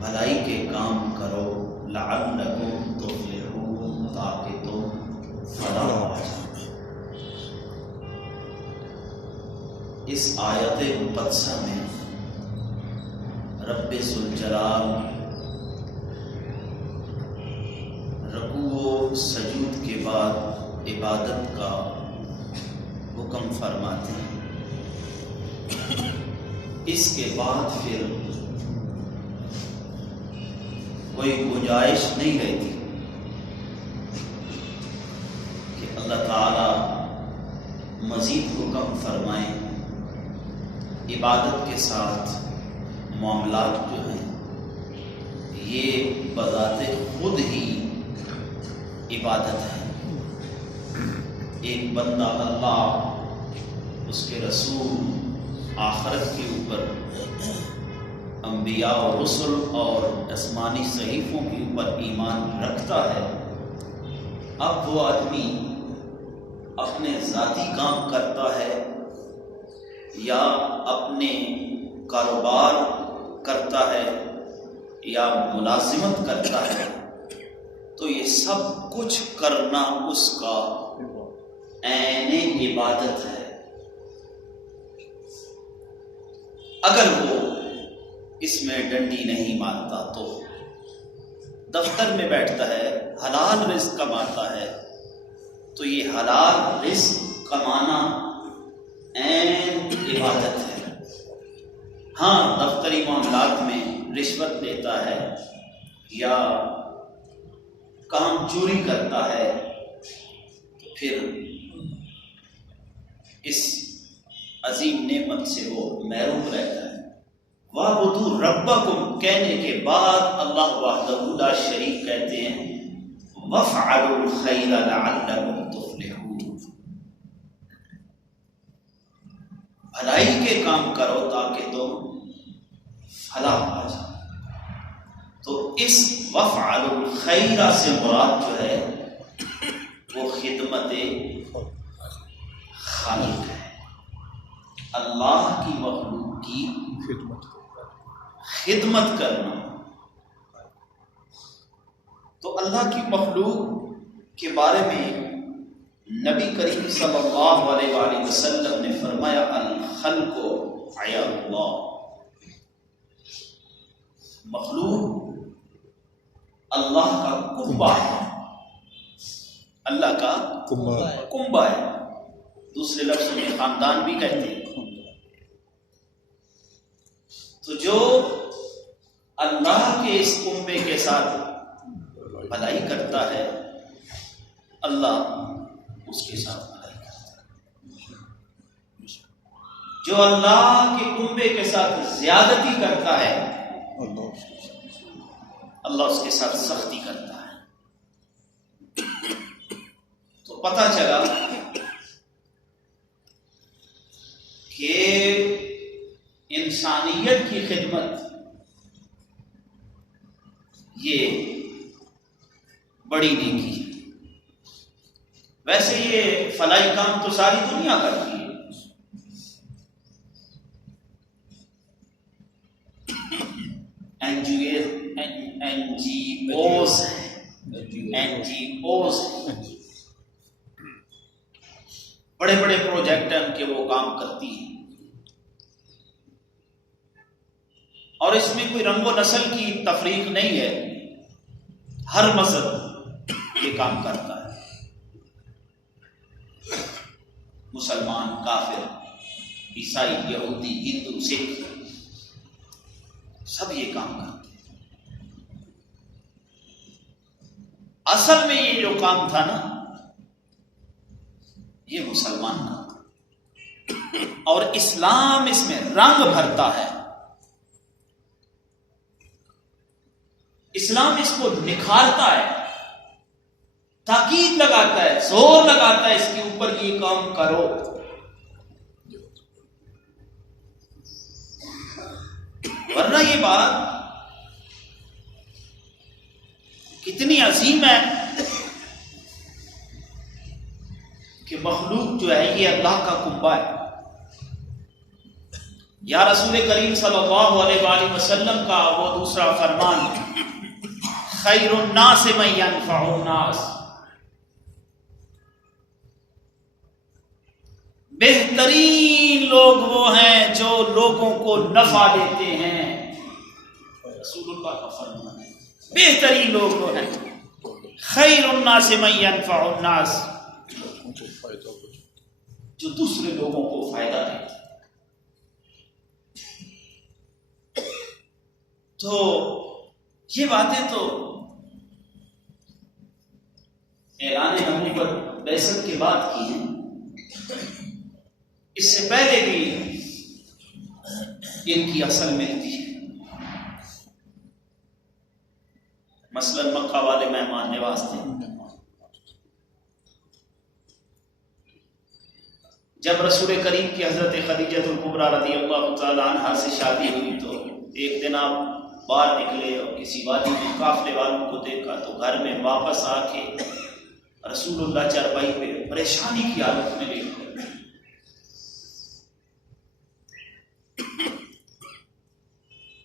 بھلائی کے کام کرو لعلکم تفلحون، تاکہ تم فلاح پا جاؤ۔ اس آیت مقدسہ میں رب ذوالجلال رکوع و سجود کے بعد عبادت کا حکم فرماتے ہیں۔ اس کے بعد پھر کوئی گنجائش نہیں رہتی کہ اللہ تعالی مزید حکم فرمائیں۔ عبادت کے ساتھ معاملات جو ہیں یہ بذات خود ہی عبادت ہے۔ ایک بندہ اللہ، اس کے رسول، آخرت کے اوپر، انبیاء و رسل اور آسمانی صحیفوں کے اوپر ایمان رکھتا ہے، اب وہ آدمی اپنے ذاتی کام کرتا ہے یا اپنے کاروبار کرتا ہے یا ملازمت کرتا ہے، تو یہ سب کچھ کرنا اس کا عین عبادت ہے۔ اگر وہ اس میں ڈنڈی نہیں مارتا تو دفتر میں بیٹھتا ہے، حلال رزق کماتا ہے، تو یہ حلال رزق کمانا عین عبادت ہے۔ ہاں، دفتری معاملات میں رشوت لیتا ہے یا کام چوری کرتا ہے، پھر اس عظیم نعمت سے وہ محروم رہتا ہے۔ وَاعْبُدُوا رَبَّكُمْ کہنے کے بعد اللہ وحدہ لا شریک کہتے ہیں وَافْعَلُوا الْخَيْرَ لَعَلَّكُمْ تُفْلِحُونَ، بھلائی کے کام کرو تاکہ تم فلاح پا جاؤ۔ تو اس وَافْعَلُوا الْخَيْرَ سے مراد جو ہے وہ خدمت خالق ہے، اللہ کی مخلوق کی خدمت کرنا۔ تو اللہ کی مخلوق کے بارے میں نبی کریم صلی اللہ علیہ وآلہ وسلم نے فرمایا الخلق عیال اللہ، مخلوق اللہ کا کنبہ ہے، اللہ کا کنبہ ہے، دوسرے لفظ میں خاندان بھی کہتے ہیں۔ تو جو اللہ کے اس کنبے کے ساتھ بھلائی کرتا ہے، اللہ اس کے ساتھ بھلائی کرتا ہے۔ جو اللہ کے کنبے کے ساتھ زیادتی کرتا ہے، اللہ اس کے ساتھ سختی کرتا ہے۔ تو پتہ چلا کہ انسانیت کی خدمت یہ بڑی نیکی ہے۔ ویسے یہ فلاحی کام تو ساری دنیا کرتی ہے، این جی اوز بڑے بڑے پروجیکٹ ہیں ان کے، وہ کام کرتی ہیں، اور اس میں کوئی رنگ و نسل کی تفریق نہیں ہے، ہر مذہب یہ کام کرتا ہے، مسلمان، کافر، عیسائی، یہودی، ہندو، سکھ، سب یہ کام کرتے ہیں۔ اصل میں یہ جو کام تھا نا، یہ مسلمان کا، اور اسلام اس میں رنگ بھرتا ہے، اسلام اس کو نکھارتا ہے، تاکید لگاتا ہے، زور لگاتا ہے اس کے اوپر کہ یہ کام کرو۔ ورنہ یہ بات کتنی عظیم ہے کہ مخلوق جو ہے یہ اللہ کا کنبہ ہے، یا رسول کریم صلی اللہ علیہ وآلہ وسلم کا وہ دوسرا فرمان، خیر الناس من ینفع الناس، بہترین لوگ وہ ہیں جو لوگوں کو نفع دیتے ہیں. رسول اللہ کا فرمان ہے بہترین لوگ وہ ہیں خیر الناس من ینفع الناس، جو دوسرے لوگوں کو فائدہ دیتے. تو یہ باتیں تو اعلان نبوت بعثت کے بعد کی ہیں، اس سے پہلے بھی ان کی اصل ملتی ہے. مثلا مکہ والے مہمان نواز تھے. جب رسول کریم کی حضرت خدیجہ الکبریٰ رضی اللہ تعالی عنہا سے شادی ہوئی تو ایک دن آپ باہر نکلے اور کسی وادی میں قافلے والوں کو دیکھا تو گھر میں واپس آ کے رسول اللہ چارپائی پہ پریشانی کی حالت میں لیٹ گئے.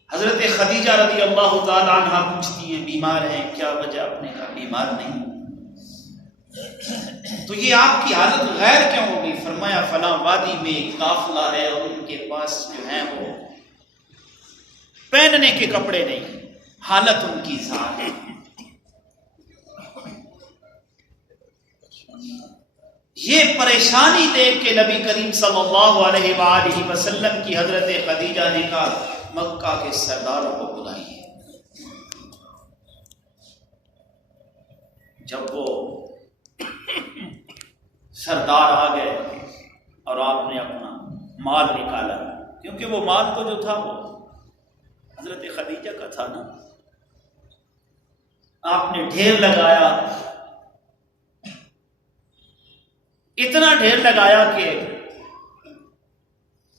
حضرت خدیجہ رضی اللہ تعالی عنہا پوچھتی ہیں بیمار ہیں کیا وجہ؟ آپ نے کہا بیمار نہیں. تو یہ آپ کی حالت غیر کیوں ہو گئی؟ فرمایا فلاں وادی میں ایک قافلہ ہے اور ان کے پاس جو ہیں وہ پہننے کے کپڑے نہیں، حالت ان کی ذات ہے. یہ پریشانی دیکھ کے نبی کریم صلی اللہ علیہ وآلہ وسلم کی حضرت خدیجہ نے کہا مکہ کے سرداروں کو بلائیے. جب وہ سردار آ گئے اور آپ نے اپنا مال نکالا، کیونکہ وہ مال تو جو تھا وہ حضرت خدیجہ کا تھا نا، آپ نے ڈھیر لگایا، اتنا ڈھیر لگایا کہ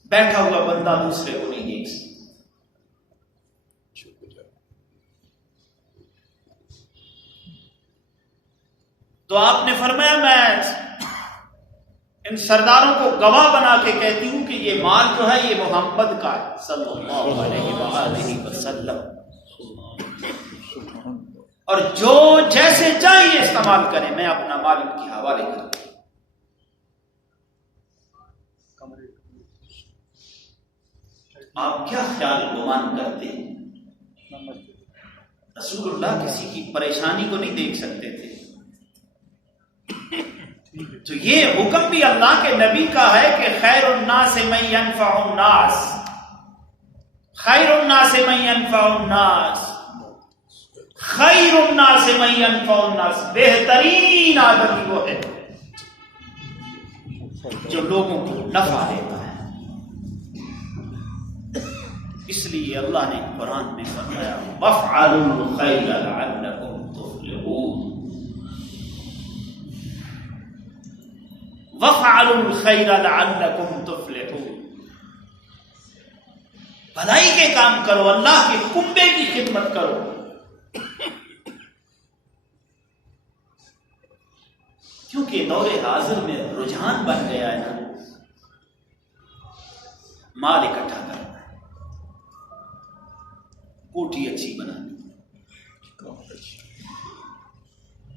بیٹھا ہوا بندہ دوسرے کو نہیں دیکھ سکتا. تو آپ نے فرمایا میں ان سرداروں کو گواہ بنا کے کہتی ہوں کہ یہ مال جو ہے یہ محمد کا ہے صلی اللہ علیہ وآلہ وسلم، اور جو جیسے چاہیے استعمال کریں، میں اپنا مال ان کے حوالے کروں. آپ کیا خیال گمان کرتے ہیں؟ رسول اللہ کسی کی پریشانی کو نہیں دیکھ سکتے تھے. تو یہ حکم بھی اللہ کے نبی کا ہے کہ خیر الناس من ینفع الناس، خیر الناس من ینفع الناس، خیر الناس من ینفع الناس. بہترین آدمی وہ ہے جو لوگوں کو نفع دیتا ہے. اس لیے اللہ نے قرآن میں فرمایا وَافْعَلُوا الْخَيْرَ لَعَلَّكُمْ تُفْلِحُونَ، وَافْعَلُوا الْخَيْرَ لَعَلَّكُمْ تُفْلِحُونَ. بھلائی کے کام کرو، اللہ کے کنبے کی خدمت کرو. کیونکہ دور حاضر میں رجحان بن گیا ہے نا، مال اکٹھا کرنا، کوٹھی اچھی بنانی،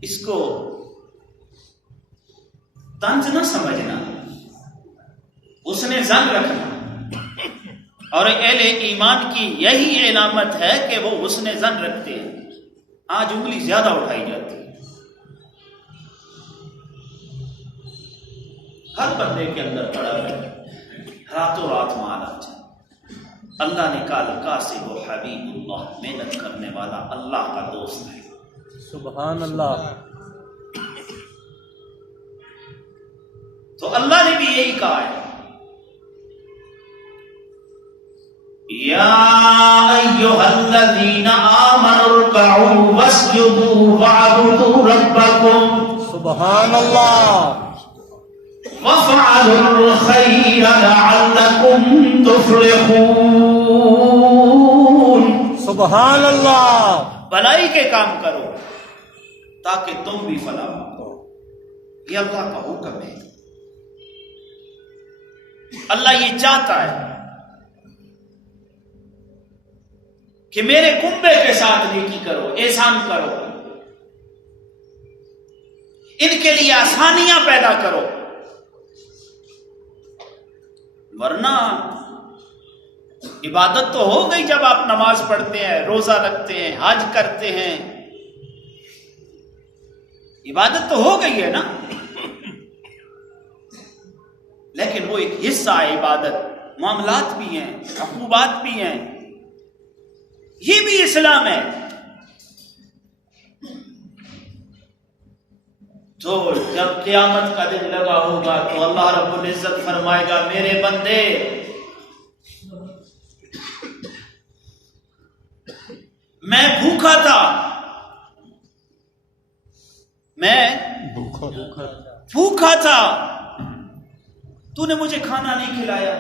اس کو طنز نہ سمجھنا، اس نے زن رکھنا. اور اہل ایمان کی یہی علامت ہے کہ وہ حسن زن رکھتے ہیں. آج انگلی زیادہ اٹھائی جاتی ہے، ہر بندے کے اندر پڑا ہے، راتوں رات مال آ جائے. اللہ نے کہا القاسم و حبیب اللہ، محنت کرنے والا اللہ کا دوست ہے. سبحان اللہ. تو اللہ نے بھی یہی کہا ہے یا ایھا الذین آمنوا ارکعوا واسجدوا واعبدوا ربکم. سبحان اللہ. وافعلوا الخیر لعلکم تفلحون. سبحان اللہ. بھلائی کے کام کرو تاکہ تم بھی فلاح پاؤ. یہ اللہ کا حکم ہے. اللہ یہ چاہتا ہے کہ میرے کنبے کے ساتھ نیکی کرو، احسان کرو، ان کے لیے آسانیاں پیدا کرو، ورنہ عبادت تو ہو گئی جب آپ نماز پڑھتے ہیں، روزہ رکھتے ہیں، حج کرتے ہیں، عبادت تو ہو گئی ہے نا، لیکن وہ ایک حصہ ہے عبادت، معاملات بھی ہیں، عقوبات بھی ہیں، یہ بھی اسلام ہے۔ تو جب قیامت کا دن لگا ہوگا تو اللہ رب العزت فرمائے گا میرے بندے میں بھوکا تھا، میں بھوکا تھا، تو نے مجھے کھانا نہیں کھلایا۔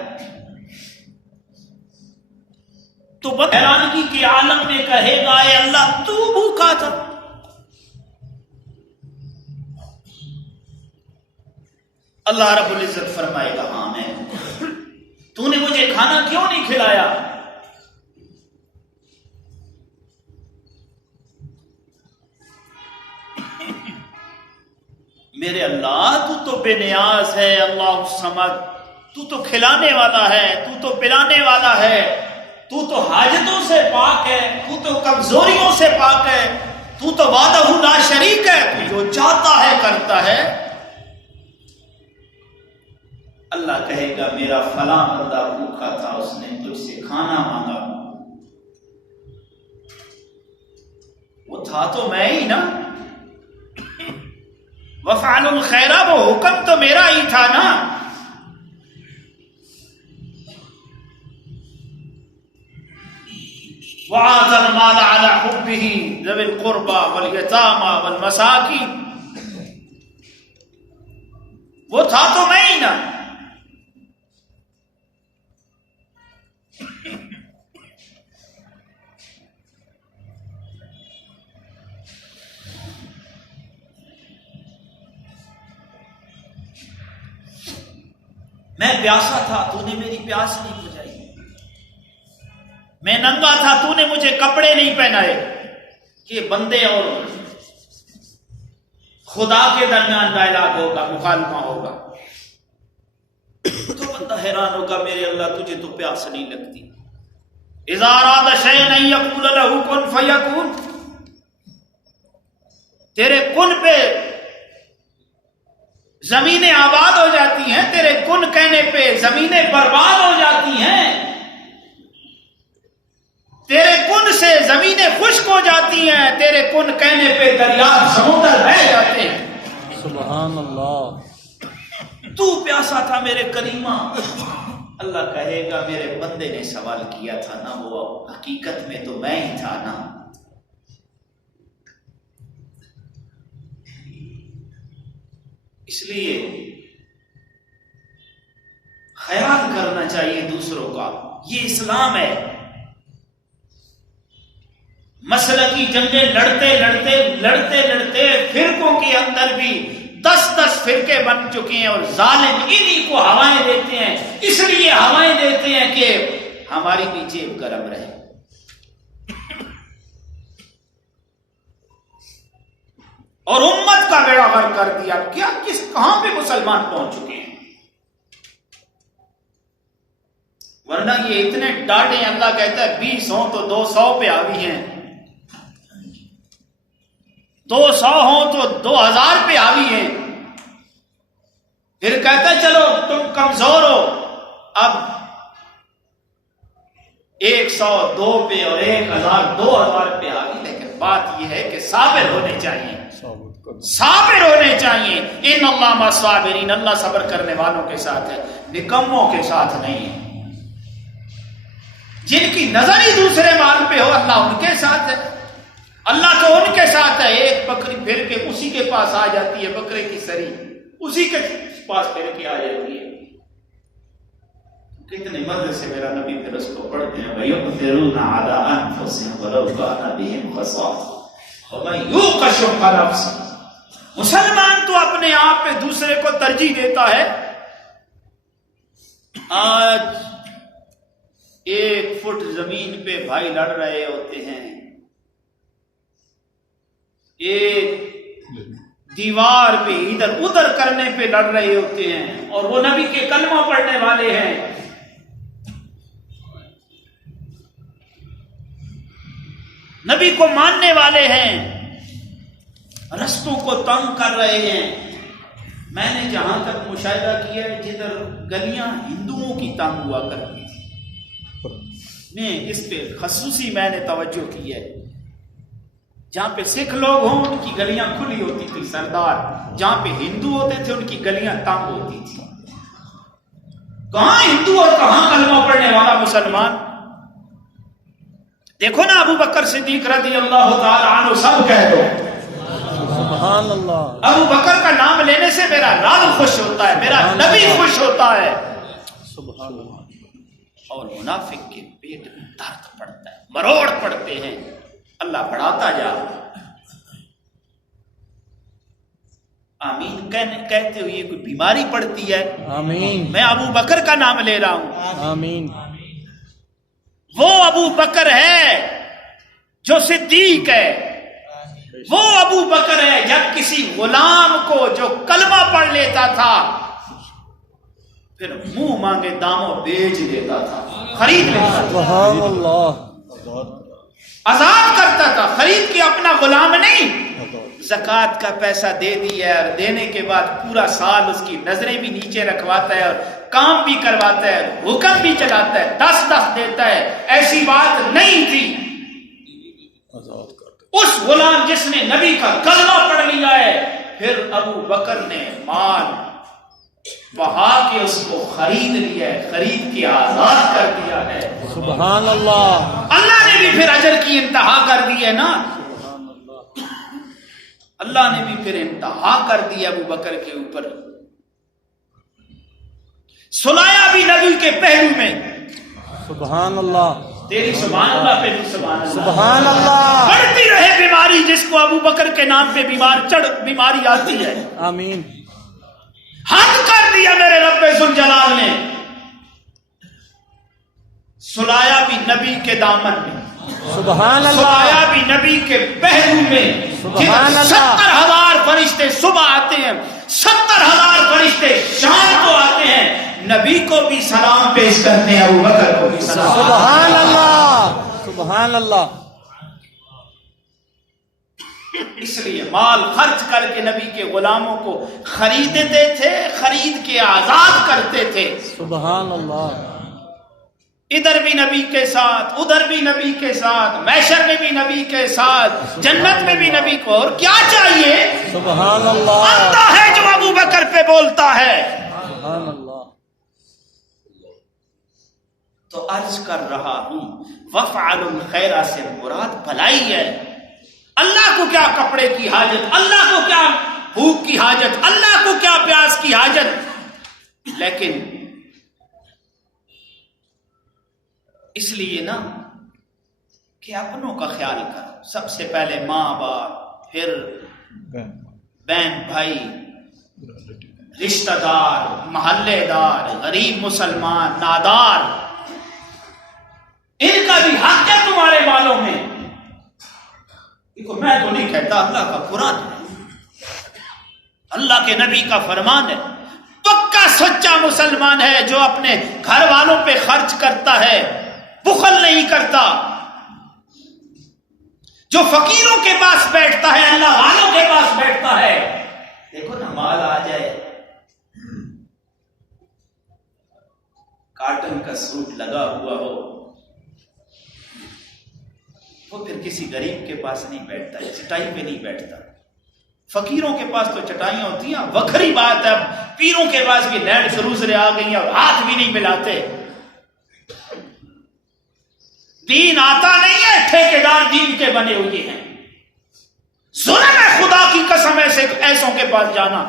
تو حیرانگی کے عالم میں کہے گا اے اللہ تو بھوکا تھا؟ اللہ رب العزت فرمائے گا ہاں میں، تو نے مجھے کھانا کیوں نہیں کھلایا؟ میرے اللہ تو بے نیاز ہے، اللہ الصمد، تو کھلانے والا ہے، تو پلانے والا ہے، تو حاجتوں سے پاک ہے، تو کمزوریوں سے پاک ہے، تو وحدہ لا شریک ہے، تو جو چاہتا ہے کرتا ہے۔ اللہ کہے گا میرا فلاں بندہ بھوکا تھا، اس نے تجھ سے کھانا مانگا، وہ تھا تو میں ہی نا، وفعل الخیر، وہ حکم تو میرا ہی تھا نا۔ وآت المال على حبه ذوي القربى واليتامى والمساکین، وہ تھا تو میں ہی نا۔ میں پیاسا تھا، تو نے میری پیاس نہیں بجھائی، میں ننگا تھا، تو نے مجھے کپڑے نہیں پہنائے۔ کہ بندے اور خدا کے درمیان ڈائلاگ ہوگا، مکالمہ ہوگا، تو بندہ حیران ہوگا میرے اللہ تجھے تو پیاس نہیں لگتی۔ اذا اراد شیئا ان یقول له کن فیکون، تیرے کن پہ زمینیں آباد ہو جاتی ہیں، تیرے کن کہنے پہ زمینیں برباد ہو جاتی ہیں، تیرے کن سے زمینیں خشک ہو جاتی ہیں، تیرے کن کہنے پہ دریا سمندر بہہ جاتے ہیں۔ سبحان اللہ۔ تو پیاسا تھا میرے کریمہ، اللہ کہے گا میرے بندے نے سوال کیا تھا نا، وہ حقیقت میں تو میں ہی تھا نا۔ اس لیے خیال کرنا چاہیے دوسروں کا، یہ اسلام ہے۔ مسلکی جنگیں لڑتے فرقوں کے اندر بھی 10 فرقے بن چکے ہیں، اور ظالم انہی کو ہوائیں دیتے ہیں، اس لیے ہوائیں دیتے ہیں کہ ہماری بھی جیب گرم رہے۔ اور امت کا بیڑا غرق کر دیا، کہاں پہ مسلمان پہنچ چکے ہیں۔ ورنہ یہ اتنے ڈاٹے، اللہ کہتا ہے 20 ہوں تو 200 پہ حاوی ہیں، 200 ہوں تو 2000 پہ حاوی ہیں۔ پھر کہتا ہے چلو تم کمزور ہو، اب 102 پہ اور 1000 2000 پہ حاوی۔ لیکن بات یہ ہے کہ صابر ہونے چاہیے، صابر ہونے چاہیے۔ ان اللہ مع الصابرین، اللہ صبر کرنے والوں کے ساتھ ہے، نکموں کے ساتھ نہیں ہے۔ جن کی نظر ہی دوسرے مال پہ ہو، اللہ ان کے ساتھ ہے، اللہ تو ان کے ساتھ ہے۔ ایک بکری پھر کے اسی کے پاس آ جاتی ہے، بکرے کی سری اسی کے پاس پھر کے آ جاتی ہے۔ کتنے مزے سے میرا نبی پھر اس کو پڑھتے ہیں، وَيُؤْثِرُونَ عَلَىٰ أَنفُسِهِمْ وَلَوْ كَانَ بِهِمْ خَصَاصَةٌ وَمَن يُوقَ شُحَّ نَفْسِهِ۔ مسلمان تو اپنے آپ پہ دوسرے کو ترجیح دیتا ہے۔ آج 1 فٹ زمین پہ بھائی لڑ رہے ہوتے ہیں، ایک دیوار پہ ادھر ادھر کرنے پہ لڑ رہے ہوتے ہیں، اور وہ نبی کے کلمہ پڑھنے والے ہیں، نبی کو ماننے والے ہیں، رستوں کو تنگ کر رہے ہیں۔ میں نے جہاں تک مشاہدہ کیا ہے، جدھر گلیاں ہندوؤں کی تنگ ہوا کرتی تھی، میں اس پہ خصوصی میں نے توجہ کی ہے، جہاں پہ سکھ لوگ ہوں ان کی گلیاں کھلی ہوتی تھی سردار، جہاں پہ ہندو ہوتے تھے ان کی گلیاں تنگ ہوتی تھی۔ کہاں ہندو اور کہاں کلمہ پڑھنے والا مسلمان؟ دیکھو نا ابو بکر صدیق رضی اللہ تعالی عنہ، سب کہہ دو سبحان اللہ۔ ابو بکر کا نام لینے سے میرا رب خوش ہوتا ہے، میرا نبی خوش ہوتا ہے، سبحان اللہ۔ اور منافق کے پیٹ میں درد پڑتا ہے، مروڑ پڑتے ہیں۔ اللہ بڑھاتا جا، آمین کہتے ہوئے کوئی بیماری پڑتی ہے، آمین، میں ابو بکر کا نام لے رہا ہوں۔ آمین۔ وہ ابو بکر ہے جو صدیق ہے، وہ ابو بکر ہے جب کسی غلام کو جو کلمہ پڑھ لیتا تھا پھر منہ مانگے داموں بیچ دیتا تھا، خرید لیتا تھا، سبحان اللہ۔ آزاد کرتا تھا، خرید کے اپنا غلام نہیں۔ زکوٰۃ کا پیسہ دے دیا اور دینے کے بعد پورا سال اس کی نظریں بھی نیچے رکھواتا ہے اور کام بھی کرواتا ہے، حکم بھی چلاتا ہے، 10 دیتا ہے، ایسی بات نہیں تھی۔ اس غلام جس نے نبی کا کلمہ پڑھ لیا ہے، پھر ابو بکر نے مال بہا کے اس کو خرید لیا ہے، خرید کے آزاد کر دیا ہے۔ سبحان اللہ۔ اللہ نے بھی پھر اجر کی انتہا کر دی ہے نا، اللہ نے بھی پھر انتہا کر دی ابو بکر کے اوپر، سلایا بھی نبی کے پہلو میں۔ سبحان اللہ۔ تیری سبحان اللہ پہ بھی سبحان اللہ، سبحان اللہ۔ بڑھتی رہے بیماری، جس کو ابو بکر کے نام پہ بیماری آتی ہے، آمین۔ حد کر دیا میرے رب ذوالجلال نے، سلایا بھی نبی کے دامن میں، سبحان اللہ۔ سلایا بھی نبی کے پہلو میں، سبحان اللہ۔ 70,000 فرشتے صبح آتے ہیں، 70,000 فرشتے شام کو آتے ہیں، نبی کو بھی سلام پیش کرتے ہیں، ابو بکر کو بھی سلام۔ سبحان اللہ، سبحان اللہ۔ اس لیے مال خرچ کر کے نبی کے غلاموں کو خریدتے تھے، خرید کے آزاد کرتے تھے۔ سبحان اللہ۔ ادھر بھی نبی کے ساتھ، ادھر بھی نبی کے ساتھ، محشر میں بھی نبی کے ساتھ، جنت میں بھی نبی کو، اور کیا چاہیے؟ سبحان اللہ۔ بندہ ہے جو ابو بکر پہ بولتا ہے۔ سبحان اللہ۔ تو عرض کر رہا ہوں، وفعلوا الخیر سے مراد بھلائی ہے۔ اللہ کو کیا کپڑے کی حاجت، اللہ کو کیا بھوک کی حاجت، اللہ کو کیا پیاس کی حاجت، لیکن اس لیے نا کہ اپنوں کا خیال کرو، سب سے پہلے ماں باپ، پھر بہن بھائی، رشتہ دار، محلے دار، غریب مسلمان، نادار، ان کا بھی حق ہے تمہارے بالوں میں۔ دیکھو میں تو نہیں کہتا، اللہ کا قرآن ہے، اللہ کے نبی کا فرمان ہے، پکا سچا مسلمان ہے جو اپنے گھر والوں پہ خرچ کرتا ہے، بخل نہیں کرتا، جو فقیروں کے پاس بیٹھتا ہے، اللہ والوں کے پاس بیٹھتا ہے۔ دیکھو نا مال آ جائے، کاٹن کا سوٹ لگا ہوا ہو، وہ پھر کسی غریب کے پاس نہیں بیٹھتا، چٹائی پہ نہیں بیٹھتا۔ فقیروں کے پاس تو چٹائیاں ہوتی ہیں، وکھری بات ہے، پیروں کے پاس بھی لینڈ کروزریں آ گئی ہیں اور ہاتھ بھی نہیں ملاتے۔ دین آتا نہیں ہے، ٹھیکیدار دین کے بنے ہوئے ہیں۔ ظلم ہے خدا کی قسم ایسوں کے پاس جانا۔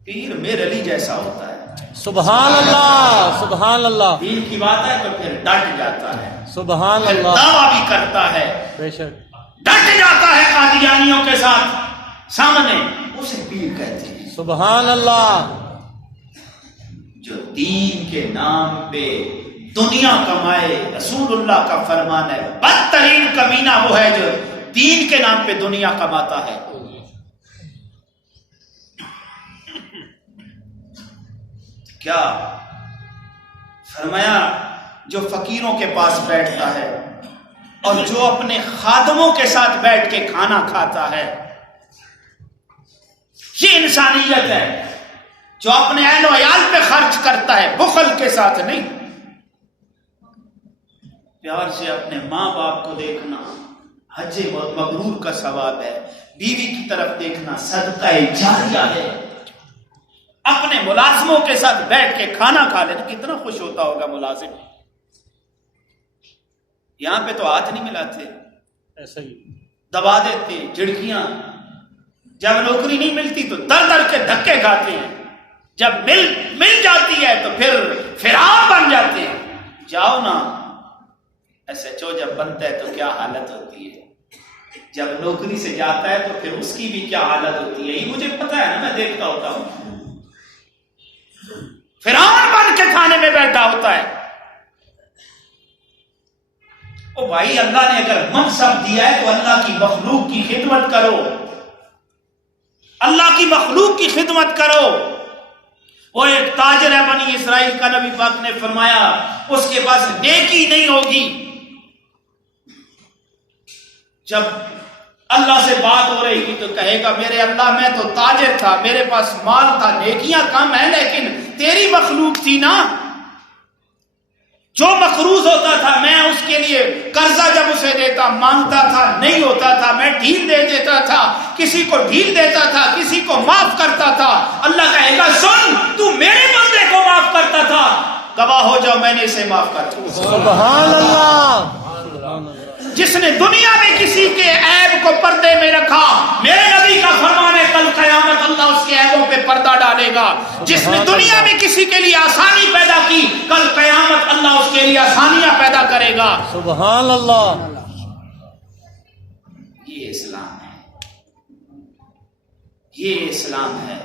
پیر میرے علی جیسا ہوتا ہے، سبحان اللہ، سبحان اللہ۔ دین کی بات ہے تو پھر ڈٹ جاتا ہے، سبحان پھر اللہ۔ دعویٰ بھی کرتا ہے، بے شک۔ ڈٹ جاتا ہے قادیانیوں کے ساتھ سامنے، اسے پیر کہتے ہیں۔ سبحان اللہ۔ جو دین کے نام پہ دنیا کمائے، رسول اللہ کا فرمان ہے بدترین کمینہ وہ ہے جو دین کے نام پہ دنیا کماتا ہے۔ کیا فرمایا؟ جو فقیروں کے پاس بیٹھتا ہے اور جو اپنے خادموں کے ساتھ بیٹھ کے کھانا کھاتا ہے، یہ انسانیت ہے۔ جو اپنے اہل و عیال پہ خرچ کرتا ہے، بخل کے ساتھ نہیں، پیار سے اپنے ماں باپ کو دیکھنا حج مبرور کا ثواب ہے، بیوی کی طرف دیکھنا صدقہ جاریہ ہے، اپنے ملازموں کے ساتھ بیٹھ کے کھانا کھا لینا، کتنا خوش ہوتا ہوگا ملازم۔ یہاں پہ تو ہاتھ نہیں ملاتے، ایسا ہی دبا دیتے جھڑکیاں، جب نوکری نہیں ملتی تو در در کے دھکے کھاتے ہیں، جب مل جاتی ہے تو پھر فرعون بن جاتے ہیں۔ جاؤ نا، ایسے جو جب بنتا ہے تو کیا حالت ہوتی ہے، جب نوکری سے جاتا ہے تو پھر اس کی بھی کیا حالت ہوتی ہے، یہ مجھے پتا ہے نا، میں دیکھتا ہوتا ہوں۔ فرعون بن کے کھانے میں بیٹھا ہوتا ہے۔ او بھائی، اللہ نے اگر منصب دیا ہے تو اللہ کی مخلوق کی خدمت کرو، اللہ کی مخلوق کی خدمت کرو۔ وہ ایک تاجر ہے بنی اسرائیل کا، نبی پاک نے فرمایا اس کے پاس نیکی نہیں ہوگی۔ جب اللہ سے بات ہو رہی تھی تو کہے گا میرے اللہ میں تو تاجر تھا، میرے پاس مال تھا، نیکیاں کم ہیں، لیکن تیری مخلوق تھی نا، جو مقروض ہوتا تھا میں اس کے لیے قرضہ جب اسے دیتا مانگتا تھا، نہیں ہوتا تھا میں ڈھیل دے دیتا تھا، کسی کو ڈھیل دیتا تھا، کسی کو معاف کرتا تھا۔ اللہ کہے گا سن، تو میرے بندے کو معاف کرتا تھا، گواہ ہو جاؤ میں نے اسے معاف کر دیا۔ سبحان اللہ۔ جس نے دنیا میں کسی کے عیب کو پردے میں رکھا، میرے نبی کا فرمان ہے کل قیامت اللہ اس کے عیبوں پہ پردہ ڈالے گا۔ جس نے دنیا میں کسی کے لیے آسانی پیدا کی، کل قیامت اللہ اس کے لیے آسانیاں پیدا کرے گا۔ سبحان اللہ۔ یہ اسلام ہے، یہ اسلام ہے۔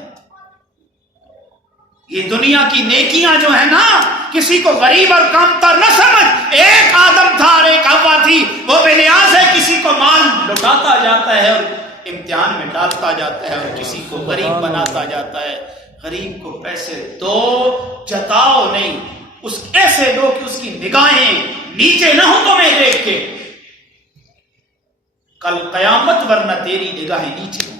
یہ دنیا کی نیکیاں جو ہے نا، کسی کو غریب اور کم تر نہ سمجھ۔ ایک آدم تھا اور ایک حوا تھی، وہ بے نیاز ہے، کسی کو مال لٹاتا جاتا ہے اور امتحان میں ڈالتا جاتا ہے، اور کسی کو غریب بناتا جاتا ہے۔ غریب کو پیسے دو، جتاؤ نہیں، اس ایسے دو کہ اس کی نگاہیں نیچے نہ ہو تمہیں دیکھ کے کل قیامت، ورنہ تیری نگاہیں نیچے ہوں گی۔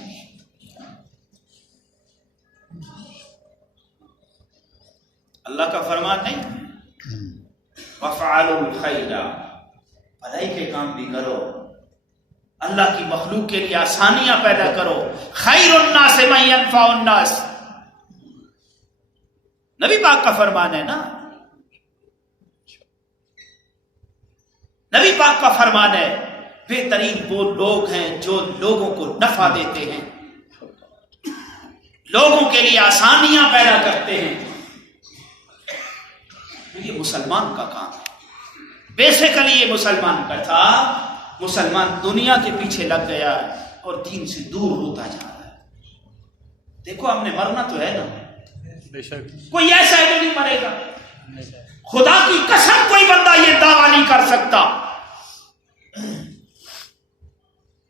اللہ کا فرمان نہیں، وَفْعَلُوا الْخَيْرَ، بھلائی کے کام بھی کرو، اللہ کی مخلوق کے لیے آسانیاں پیدا کرو۔ خیر الناس من ينفع الناس، نبی پاک کا فرمان ہے نا، نبی پاک کا فرمان ہے بہترین وہ لوگ ہیں جو لوگوں کو نفع دیتے ہیں، لوگوں کے لیے آسانیاں پیدا کرتے ہیں۔ یہ مسلمان کا کام ہے، بیسیکلی یہ مسلمان کا تھا۔ مسلمان دنیا کے پیچھے لگ گیا اور دین سے دور ہوتا جا رہا ہے۔ دیکھو ہم نے مرنا تو ہے نا، بے شک کوئی ایسا ہے جو نہیں مرے گا، خدا کی قسم کوئی بندہ یہ دعویٰ نہیں کر سکتا۔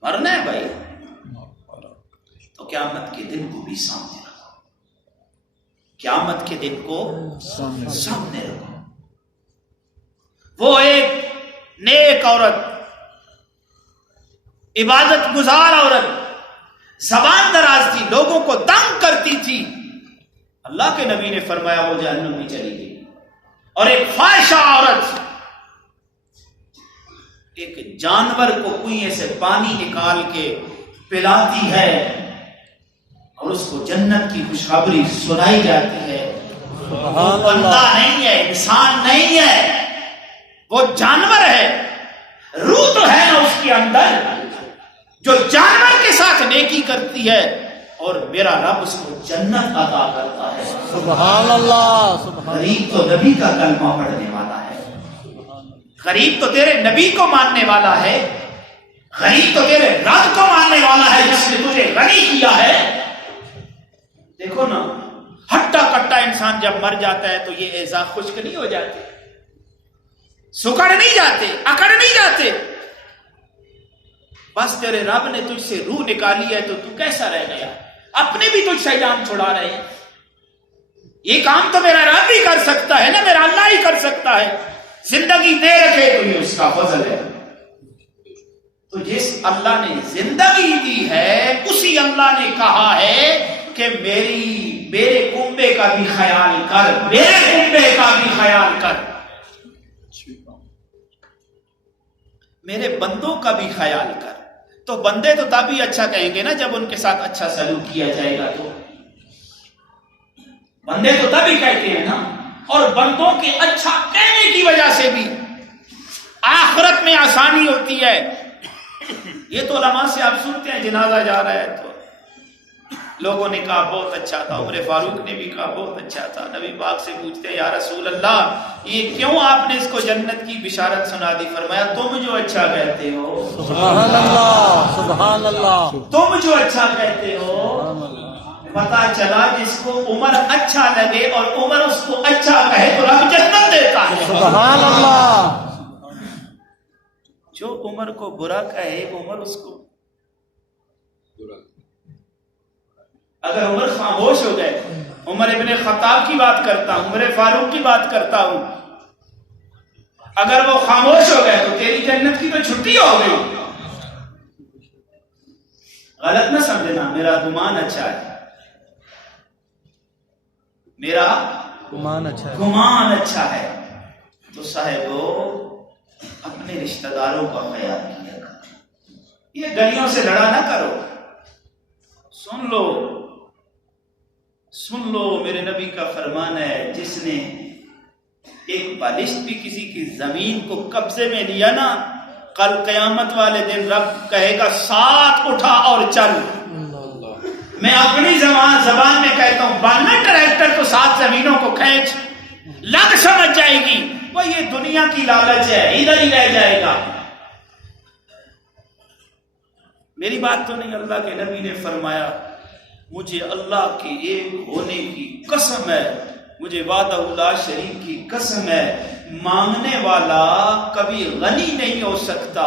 مرنا ہے بھائی تو قیامت کے دن کو بھی سامنے رکھو، قیامت کے دن کو سامنے رکھو۔ وہ ایک نیک عورت، عبادت گزار عورت، زبان دراز تھی، لوگوں کو تنگ کرتی تھی، اللہ کے نبی نے فرمایا وہ جہنم میں چلی گئی۔ اور ایک فاحشہ عورت، ایک جانور کو کنویں سے پانی نکال کے پلاتی ہے اور اس کو جنت کی خوشخبری سنائی جاتی ہے۔ وہ بندہ نہیں ہے، انسان نہیں ہے، وہ جانور ہے، روح تو ہے نا اس کے اندر، جو جانور کے ساتھ نیکی کرتی ہے اور میرا رب اس کو جنت عطا کرتا ہے۔ سبحان اللہ۔ غریب تو نبی کا کلمہ پڑھنے والا ہے، غریب تو تیرے نبی کو ماننے والا ہے، غریب تو تیرے رب کو ماننے والا ہے جس نے تجھے غنی کیا ہے۔ دیکھو نا، ہٹا کٹا انسان جب مر جاتا ہے تو یہ اعضاء خشک نہیں ہو جاتے، سکڑ نہیں جاتے، اکڑ نہیں جاتے؟ بس تیرے رب نے تجھ سے روح نکالی ہے تو تو کیسا رہ گیا؟ اپنے بھی تجھ سے جان چھڑا رہے ہیں۔ یہ کام تو میرا رب ہی کر سکتا ہے نا، میرا اللہ ہی کر سکتا ہے۔ زندگی دے رکھے تو یہ اس کا فضل ہے۔ تو جس اللہ نے زندگی دی ہے اسی اللہ نے کہا ہے کہ میرے کنبے کا بھی خیال کر، میرے کنبے کا بھی خیال کر، میرے بندوں کا بھی خیال کر۔ تو بندے تو تب ہی اچھا کہیں گے نا جب ان کے ساتھ اچھا سلوک کیا جائے گا، تو بندے تو تب ہی کہتے ہیں نا۔ اور بندوں کے اچھا کہنے کی وجہ سے بھی آخرت میں آسانی ہوتی ہے۔ یہ تو علماء سے آپ سنتے ہیں جنازہ جا رہا ہے تو لوگوں نے کہا بہت اچھا تھا، عمر فاروق نے بھی کہا بہت اچھا تھا۔ نبی پاک سے پوچھتے ہیں یا رسول اللہ یہ کیوں آپ نے اس کو جنت کی بشارت سنا دی؟ فرمایا تم جو اچھا کہتے ہو، سبحان اللہ، سبحان اللہ، تم جو اچھا کہتے ہو، پتا چلا جس کو عمر اچھا لگے اور عمر اس کو اچھا کہے تو رب جنت دیتا ہے۔ سبحان اللہ۔ جو عمر کو برا کہے عمر اس کو، اگر عمر خاموش ہو گئے، عمر ابن خطاب کی بات کرتا ہوں، عمر فاروق کی بات کرتا ہوں، اگر وہ خاموش ہو گئے تو تیری جنت کی تو چھٹی ہو گئی۔ غلط نہ سمجھنا، میرا گمان اچھا ہے، میرا گمان اچھا ہے، گمان اچھا ہے۔ تو صاحبو اپنے رشتہ داروں کا خیال کیا کرو، یہ گلیوں سے لڑا نہ کرو۔ سن لو میرے نبی کا فرمان ہے، جس نے ایک بالشت بھی کسی کی زمین کو قبضے میں لیا نا، کل قیامت والے دن رب کہے گا ساتھ اٹھا اور چل۔ میں اپنی زبان میں کہتا ہوں بننا ٹریکٹر تو 7 زمینوں کو کھینچ، لگ سمجھ جائے گی وہ یہ دنیا کی لالچ ہے، ادھر ہی رہ جائے گا۔ میری بات تو نہیں، اللہ کے نبی نے فرمایا مجھے اللہ کے ایک ہونے کی قسم ہے، مجھے وعدہ لا شریک کی قسم ہے، مانگنے والا کبھی غنی نہیں ہو سکتا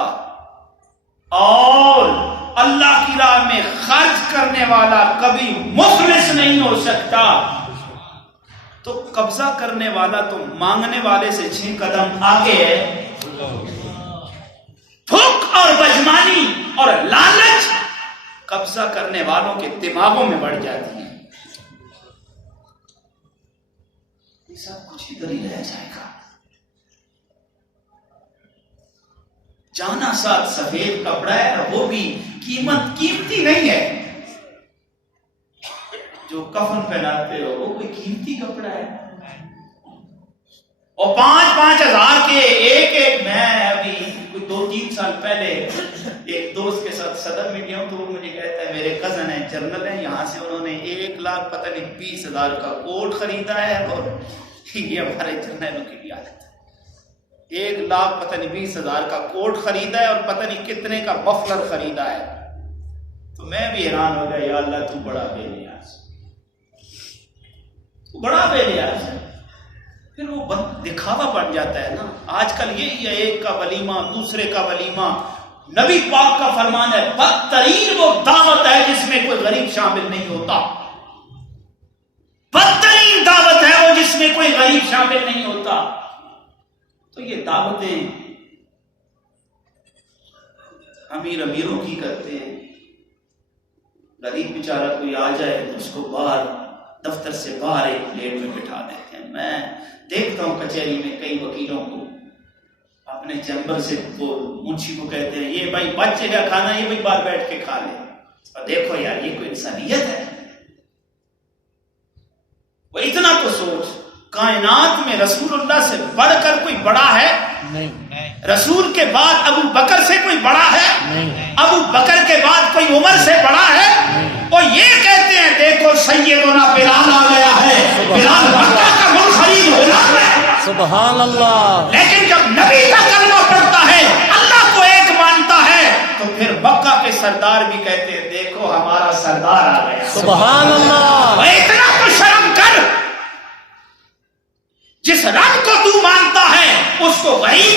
اور اللہ کی راہ میں خرچ کرنے والا کبھی مفلس نہیں ہو سکتا۔ تو قبضہ کرنے والا تو مانگنے والے سے 6 قدم آگے ہے۔ تھوک اور بجمانی اور لالچ قبضہ کرنے والوں کے دماغوں میں بڑھ جاتی ہے، یہ سب کچھ ادھر ہی رہ جائے گا۔ جانا ساتھ سفید کپڑا ہے، وہ بھی قیمتی نہیں ہے، جو کفن پہناتے ہو وہ کوئی قیمتی کپڑا ہے، اور 5-5 ہزار کے ایک میں ابھی کوئی 2-3 سال پہلے ایک دوست کے ساتھ صدر میں گیا ہوں تو وہ مجھے کہتا ہے میرے کزن ہیں جرنل ہیں، یہاں سے انہوں نے 1 لاکھ پتہ نہیں 20 ہزار کا کوٹ خریدا ہے، اور یہ ہمارے جرنلوں کی بھی عادت ہے، 1 لاکھ پتہ نہیں 20 ہزار کا کوٹ خریدا ہے اور پتہ نہیں کتنے کا مفلر خریدا ہے۔ تو میں بھی حیران ہو گیا، یا اللہ تو بڑا بے نیاز، تو بڑا بے نیاز ہے۔ پھر وہ دکھاوا بن جاتا ہے نا، آج کل یہی ہے، ایک کا ولیمہ دوسرے کا ولیمہ۔ نبی پاک کا فرمان ہے بدترین وہ دعوت ہے جس میں کوئی غریب شامل نہیں ہوتا، بدترین دعوت ہے وہ جس میں کوئی غریب شامل نہیں ہوتا۔ تو یہ دعوتیں امیروں کی کرتے ہیں، غریب بیچارہ کوئی آ جائے تو اس کو باہر دفتر سے باہر ایک پلیٹ میں بٹھا دیتے ہیں۔ میں دیکھتا ہوں کچہری میں کئی وکیلوں کو اپنے چیمبر سے وہ منشی کو کہتے ہیں یہ بھائی بچے کا کھانا یہ بھائی باہر بیٹھ کے کھا لے، اور دیکھو یار یہ کوئی انسانیت ہے؟ وہ اتنا تو سوچ، کائنات میں رسول اللہ سے بڑھ کر کوئی بڑا ہے؟ نہیں۔ رسول کے بعد ابو بکر سے کوئی بڑا ہے؟ نہیں۔ ابو بکر کے بعد کوئی عمر سے بڑا ہے؟ اور یہ کہتے ہیں دیکھو سیدنا بلال آ گیا ہے، بلال مکہ کا منفرد غلام ہے۔ سبحان اللہ۔ لیکن جب نبی کا کلمہ پڑھتا ہے، اللہ کو ایک مانتا ہے، تو پھر مکہ کے سردار بھی کہتے ہیں دیکھو ہمارا سردار آ گیا۔ سبحان اللہ۔ اتنا تو شرم کر،